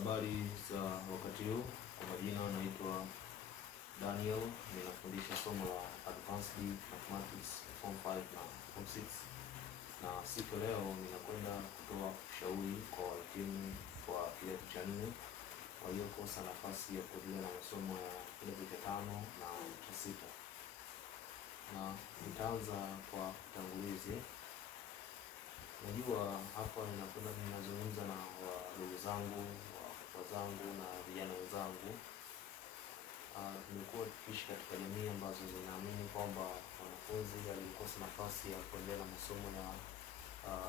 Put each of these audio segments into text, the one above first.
Habari za wakati huu, kwa majina naitwa Daniel, ninafundisha somo la Advanced Mathematics Form 5 na Form 6. Na siku leo ninakwenda kutoa ushauri kwa wahitimu wa kidato cha 4 waliokosa nafasi ya kuendelea na masomo ya kidato cha 5 na cha 6. Na nitaanza kwa utangulizi. Najua hapa ninazungumza na wadogo zangu, wakubwa zangu na vijana wenzangu. Tumekuwa tukiishi katika jamii ambazo zinaamini kwamba wanafunzi walikosa nafasi ya kuendelea na masomo ya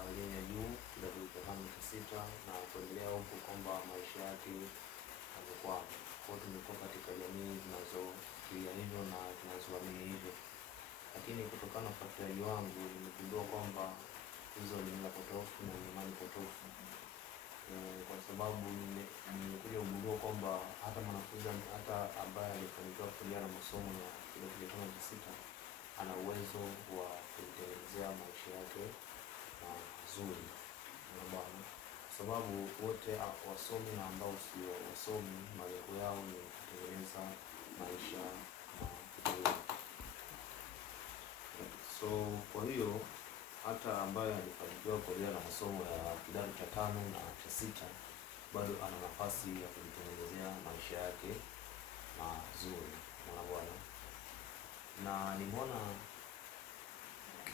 elimu ya juu kidato cha 5 na 6 na kuendelea huko kwamba maisha yake yamekwama. Kwa hiyo tumekuwa katika jamii zinazofikiria hivyo na tunazoamini hivyo. Lakini kutokana na ufuatiliaji wangu nimegundua kwamba hizo ni mila potofu na imani potofu, kwa sababu nimekuja kugundua kwamba hata mwanafunzi hata ambaye alifanikiwa kuendelea na masomo ya kidato cha 5 na 6 ana uwezo wa kutengenezea maisha yake mazuri, kwa sababu wote wasomi na ambao sio wasomi malengo yao ni kutengeneza maisha mazuri. So kwa hiyo hata ambaye alifanikiwa kuendelea na masomo ya kidato cha 5 na cha 6 bado ana nafasi ya kujitengenezea maisha yake mazuri, bwana. Na nimeona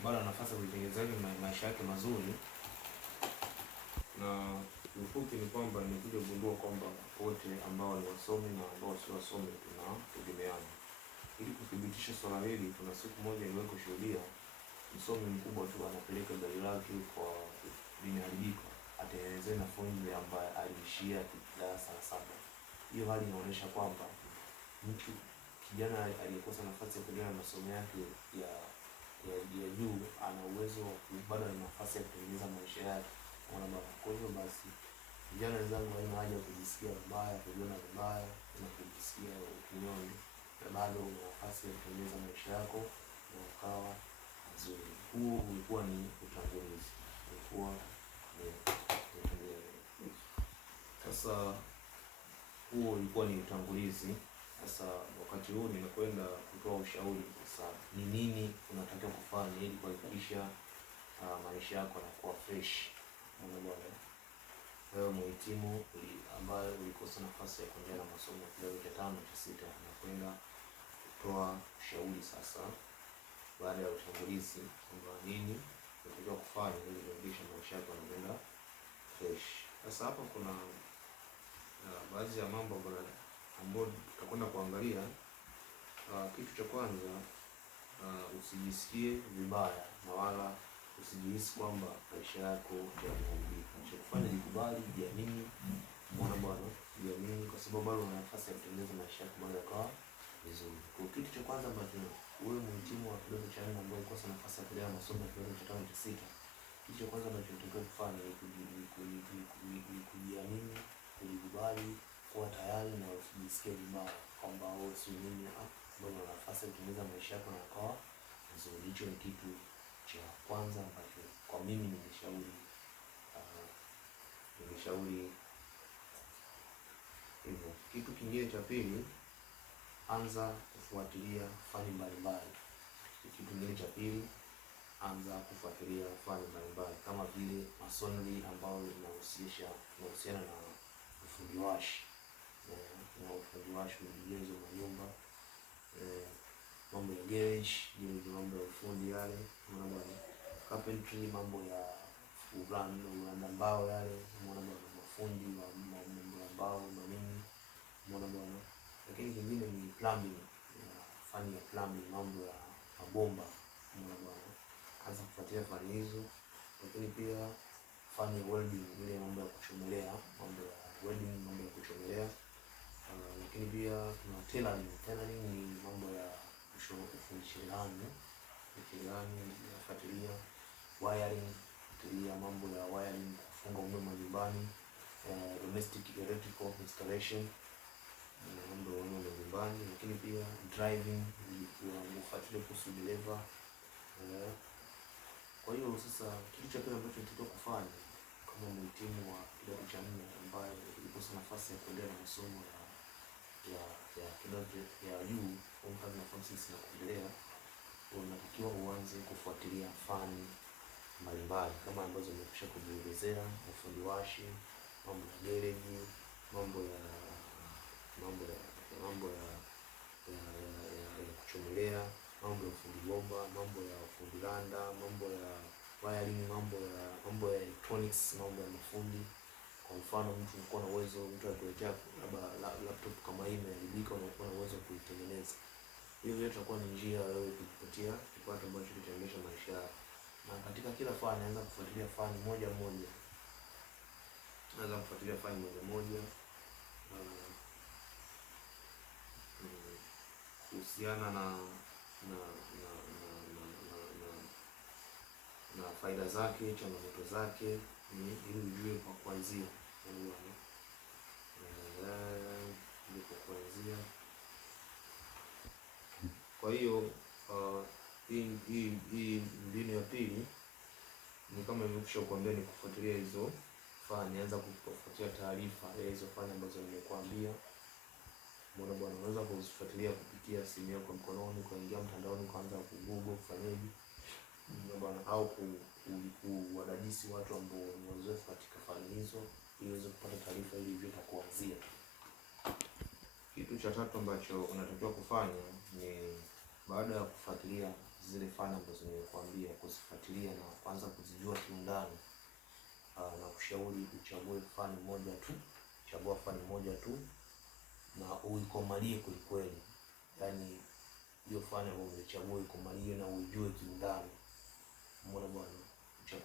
bado ana nafasi ya kujitengenezea maisha yake mazuri, na ufupi ni kwamba nimekuja kugundua kwamba wote ambao ni wasomi na ambao sio wasomi tunategemeana. Ili kuthibitisha swala hili, kuna siku moja niliwahi kushuhudia msomi mkubwa tu anapeleka gari lake kwa limeharibika atengenezee na fundi ambaye aliishia darasa la 7. Hiyo hali inaonyesha kwamba mtu kijana aliyekosa nafasi ya kuendelea na masomo yake ya juu ana uwezo bado ana nafasi ya kutengeneza maisha yake. Kwa hiyo basi vijana wenzangu, haina haja ya kujisikia vibaya, kujiona vibaya na kujisikia ukinyonge, na bado una nafasi ya kutengeneza maisha yako na ukawa nzuri. Huo ulikuwa ni utangulizi. Sasa wakati huu ninakwenda kutoa ushauri. Sasa ni nini unatakiwa kufanya ili kuhakikisha maisha yako yanakuwa fresh? Wewe mhitimu ambaye ulikosa nafasi ya kuendelea na masomo ya kidato cha 5 na cha 6, nakwenda kutoa ushauri sasa baada ya utangulizi kwamba nini unatakiwa kufanya ili kuhakikisha maisha yako yanaenda fresh. Sasa hapa kuna baadhi ya mambo ambayo tutakwenda kuangalia. Kitu cha kwanza, usijisikie vibaya na wala usijihisi kwamba maisha yako yameharibika. Cha kufanya ni kubali, jiamini, jiamini kwa sababu bado una nafasi ya kutengeneza maisha yako bado yakawa vizuri. Kwa kitu cha kwanza ambacho wewe mhitimu wa kidato cha 4 ambaye ukosa nafasi ya kuendelea na masomo ya kidato cha 5 na 6, kitu cha kwanza ambacho unatakiwa kufanya ni kujiamini, kujikubali, kuwa tayari na usijisikie vibaya kwamba wewe si nini, bado una nafasi ya kutengeneza maisha yako na yakawa vizuri. Hicho ni kitu cha kwanza ambacho kwa mimi ningeshauri hivyo. Kitu kingine cha pili, anza kufuatilia fani mbalimbali. Kama vile masonry ambayo inahusiana na ufundi washi na ujenzi wa nyumba, mambo ya garage, mambo ya ufundi yale, carpentry, mambo ya uranda mbao yale, mafundi wa mambo ya mbao na nini, bwana. Lakini kingine ni plumbing, fani ya plumbing, mambo ya mabomba, bwana. Anza kufuatilia fani hizo. Lakini pia fani ya welding, ile mambo ya kuchomelea, lakini pia kuna tailoring ni mambo ya ufundi cherehani, nafuatilia wiring, mambo ya wiring, kufunga umeme nyumbani, domestic electrical installation, mambo ya umeme nyumbani. Lakini pia driving, ufuatilie kuhusu dereva. Kwa hiyo sasa kitu cha pili ambacho tunataka kufanya kama mhitimu wa kidato cha 4 ambaye kukosa nafasi ya kuendelea na masomo ya kidato ya juu na form 6 na kuendelea, unatakiwa uanze kufuatilia fani mbalimbali kama ambazo nimekwisha kujielezea: ufundi washi, mambo ya gereji, mambo ya kuchomelea, mambo ya ufundi bomba, mambo ya ufundi randa, mambo ya wiring, mambo ya electronics, mambo ya mafundi. Kwa mfano, mtu unakuwa na uwezo, mtu akuletea labda laptop kama hii imeharibika, unakuwa na uwezo kuitengeneza. Hiyo yote itakuwa ni njia ya wewe kujipatia kipato ambacho kitaendesha maisha yako. Na katika kila fani anza kufuatilia fani moja moja. Kuhusiana na faida zake, changamoto zake, ili ujue kwa kuanzia. Kwa hiyo hii mbinu ya pili ni kama nimekwisha kuambia, ni kufuatilia hizo fani. Anza kufuatilia taarifa ya hizo fani ambazo nimekuambia. Mbona bwana, unaweza kuzifuatilia kupitia simu yako mkononi, kuingia mtandaoni, kuanza Google kufanyaje bwana, au kuwadadisi watu ambao ni wazoefu katika fani hizo, ili uweze kupata taarifa ili ivyo kuanzia. Kitu cha tatu ambacho unatakiwa kufanya ni baada ya kufuatilia zile fani ambazo nimekuambia, kuzifuatilia na kwanza kuzijua kiundani, na kushauri uchague fani moja tu. Chagua fani moja tu na uikomalie kwelikweli. Yaani hiyo fani ambayo umechagua ikomalie na uijue kiundani. Umeona bwana?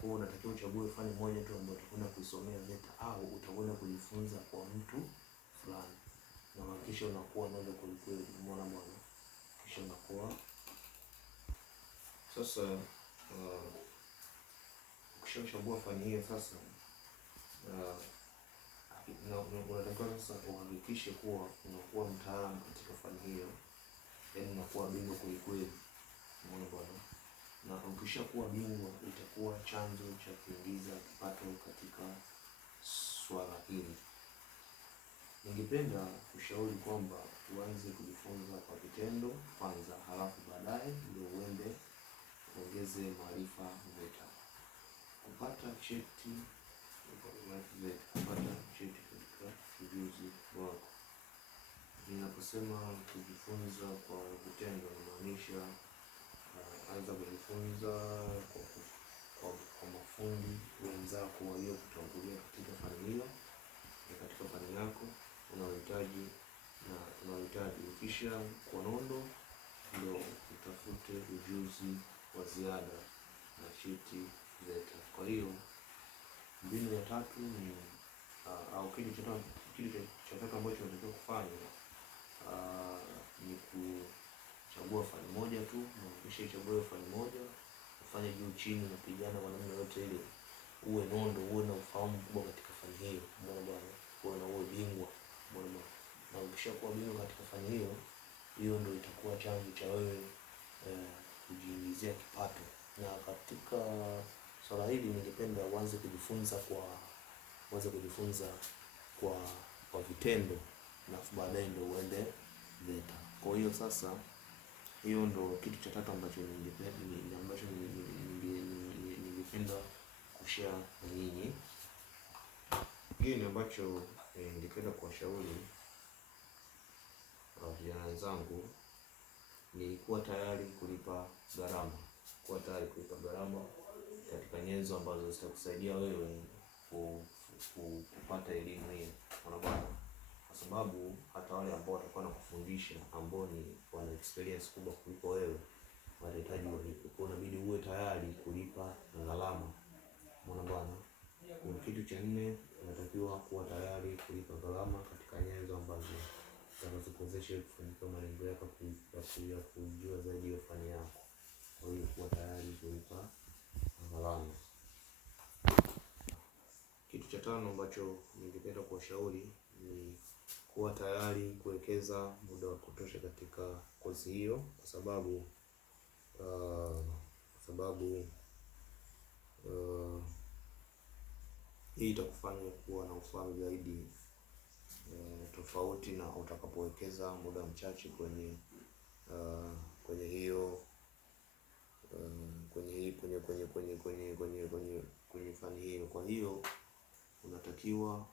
Unatakiwa uchague fani moja tu ambayo utakwenda kuisomea VETA au utakwenda kujifunza kwa mtu fulani. Na kisha unakuwa nalo kwelikweli. Umeona bwana? Kisha unakuwa sasa ukishachagua fani hiyo sasa, unatakiwa sasa uhakikishe kuwa unakuwa mtaalamu katika fani hiyo, yaani unakuwa bingwa kwelikweli. Umeona bwana? Na ukishakuwa bingwa itakuwa chanzo cha kuingiza kipato katika swala hili. Ningependa kushauri kwamba uanze kujifunza kwa vitendo kwanza, halafu baadaye ndio uende ongeze maarifa VETA. Kupata cheti katika ujuzi wako. Ninaposema kujifunza kwa vitendo, namaanisha anza kujifunza kwa mafundi wenzako waliokutangulia katika fani hiyo, katika fani yako unayohitaji. Ukisha kwa nondo ndio utafute ujuzi wa ziada na cheti VETA. Kwa hiyo mbinu ya tatu ni au kitu cha tatu ambacho unatakiwa kufanya ni kuchagua fani moja tu. Na ukishachagua fani moja, ufanye juu chini na pigana kwa namna yote ile, uwe nondo, uwe na ufahamu mkubwa katika fani hiyo. Umeona bwana? Uwe na uwe bingwa. Umeona? Na ukishakuwa bingwa katika fani hiyo, hiyo ndio itakuwa chanzo cha wewe kujiingizia kipato. Na katika swala hili ningependa uanze kujifunza kwa vitendo, na baadaye ndio uende VETA. Kwa hiyo sasa, hiyo ndio kitu cha tatu ambacho ningependa kushare na nyinyi. Kingine ambacho ningependa kuwashauri vijana wenzangu ni kuwa tayari kulipa gharama. Kuwa tayari kulipa gharama katika nyenzo ambazo zitakusaidia wewe kupata elimu hii. Unaona? Kwa sababu hata wale ambao watakuwa nakufundisha ambao wana experience kubwa kuliko wewe, wanahitaji walipe. Kwa hiyo inabidi uwe tayari kulipa gharama. Umeona bwana? Kitu cha nne, unatakiwa kuwa tayari kulipa gharama katika nyenzo ambazo zitakuwezesha kufanikiwa malengo yako ya kujua zaidi ya fani yako. Kwa hiyo kuwa tayari kulipa gharama. Kitu cha tano ambacho ningependa kuwashauri ni kuwa tayari kuwekeza muda wa kutosha katika kozi hiyo, kwa sababu hii itakufanya kuwa na ufahamu zaidi tofauti na utakapowekeza muda mchache kwenye hiyo kwenye fani hiyo. Kwa hiyo unatakiwa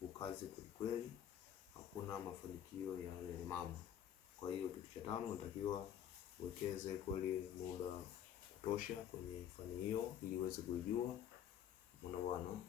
ukaze kwelikweli, hakuna mafanikio ya mama. Kwa hiyo kitu cha tano, unatakiwa uwekeze kweli muda kutosha kwenye fani hiyo ili uweze kuijua. Mbona bwana?